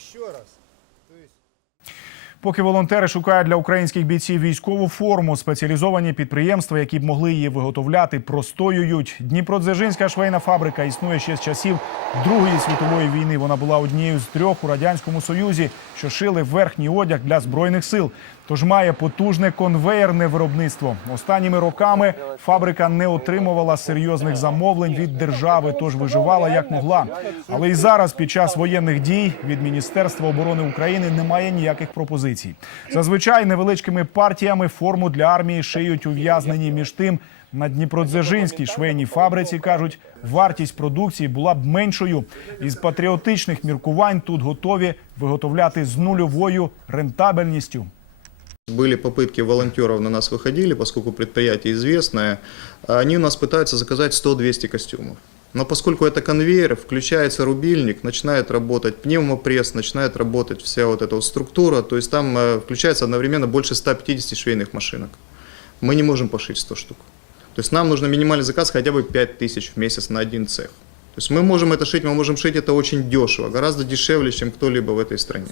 еще раз. То есть Поки волонтери шукають для українських бійців військову форму, спеціалізовані підприємства, які б могли її виготовляти, простоюють. Дніпродзержинська швейна фабрика існує ще з часів Другої світової війни. Вона була однією з трьох у радянському союзі, що шили верхній одяг для збройних сил. Тож має потужне конвеєрне виробництво. Останніми роками фабрика не отримувала серйозних замовлень від держави, тож виживала як могла. Але і зараз, під час воєнних дій, від Міністерства оборони України немає ніяких пропозицій Зазвичай невеличкими партіями форму для армії шиють ув'язнені. Між тим на Дніпродзержинській швейній фабриці кажуть, вартість продукції була б меншою. Із патріотичних міркувань тут готові виготовляти з нульовою рентабельністю. Были попытки волонтеров на нас выходили, поскольку предприятие известное. Они у нас пытаются заказать 100-200 костюмов. Но поскольку это конвейер, включается рубильник, начинает работать пневмопресс, начинает работать вся вот эта вот структура, то есть там э, включается одновременно больше 150 швейных машинок. Мы не можем пошить 100 штук. То есть нам нужно минимальный заказ хотя бы 5000 в месяц на один цех. То есть мы можем это шить, мы можем шить это очень дешево, гораздо дешевле, чем кто-либо в этой стране.